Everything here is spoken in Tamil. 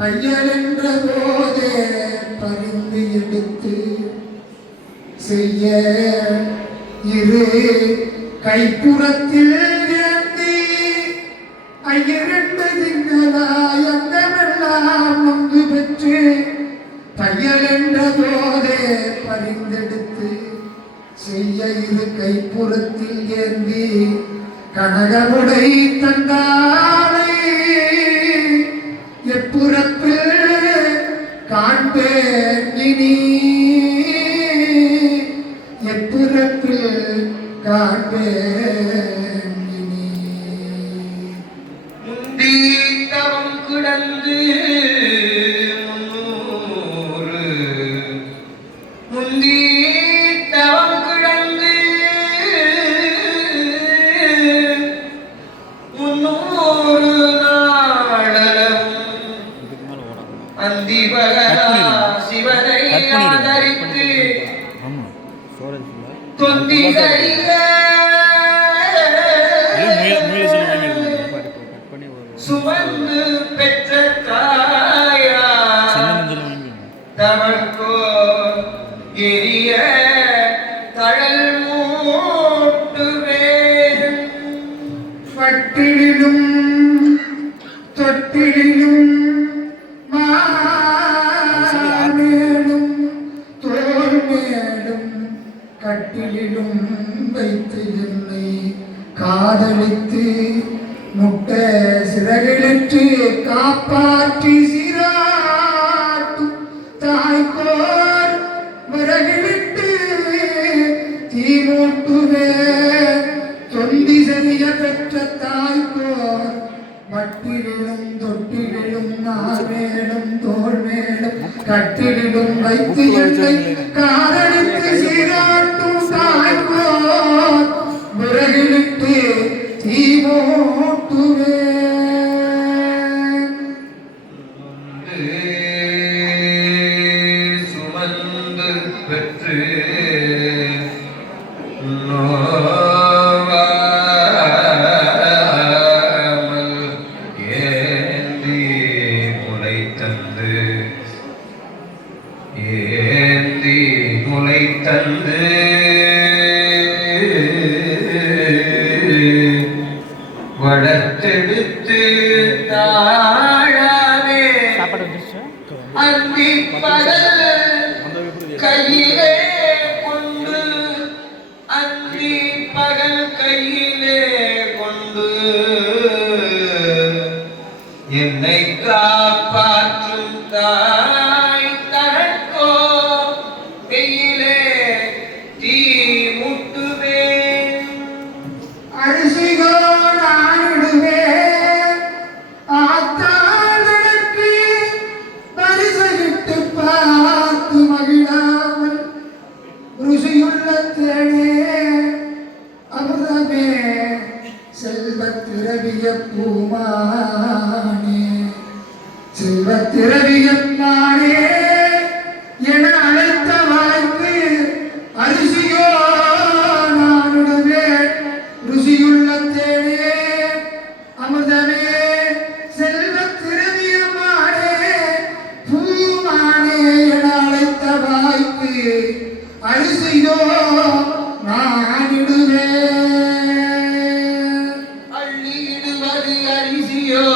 ஐயரென்ற போதே பரிந்து எடுத்து செய்ய இரு கைப்புறத்தில் ஏந்தி ஐயரென்று திங்களாய் அங்கமெல்லாம் நொந்து பெற்று தையலென்ற போதே பரிந்தெடுத்து செய்ய இரு கைப்புறத்தில் ஏந்தி கனகமுடை தந்தாளை எப்புறத்தில் காண்பேன் இனி எப்புறத்தில் காண்பேன் இனி முந்தி தவம் கிடந்து முந்தி தவம் கிடந்து முன்னூறு சிவனை ஆதரித்து சுமந்து பெற்ற தாயா தமக்கோ எரிய தழல் மூட்டுவேன் பட்டிலும் தொட்டிலும் கட்டிலும் வைத்து என்னை காதலித்து முட்ட சிறகிலிட்டு காப்பாற்றி சீராட்டும் தாய்க்கோர் விறகிலிட்டு தீமூட்டுவே தொந்தி சரிய பெற்ற தாய்க்கோர் மட்டிலும் தொட்டிலும் நாமேலும் தோல் மேலும் கட்டிலும் வைத்து என்னை காதலித்து சீராட்டும் தாய்க்கோர் விறகிலிட்டு தீமூட்டுவே சுமந்து பெற்று ஏந்தி முளை தந்து வளர்த்தெடுத்து தாழாதே அந்தி பகல் கையிலே கொண்டு அந்தி பகல் கையிலே கொண்டு என்னை காப்பாற்றும் தாய் தனக்கோ கையிலே தீ முட்டுவேன் அரிசிகோ நானிடுவேன் ஆத்தாளனுக்கு பரிசகிட்டு பார்த்து மகிழாமல் ருசியுள்ள தேனே அமிர்தமே செல்வத்திரவிய பூமானே செல்வத்திரவியம்மானே என அழைத்த வாய்ப்பு அரிசியோ நானுடுவேன் ருசியுள்ள தேனே அமிர்தமே செல்வத்திரவியம்மானே பூமானே என அழைத்த வாய்ப்பு அரிசியோ நானிடுவேன் அள்ளிடுவது அரிசியோ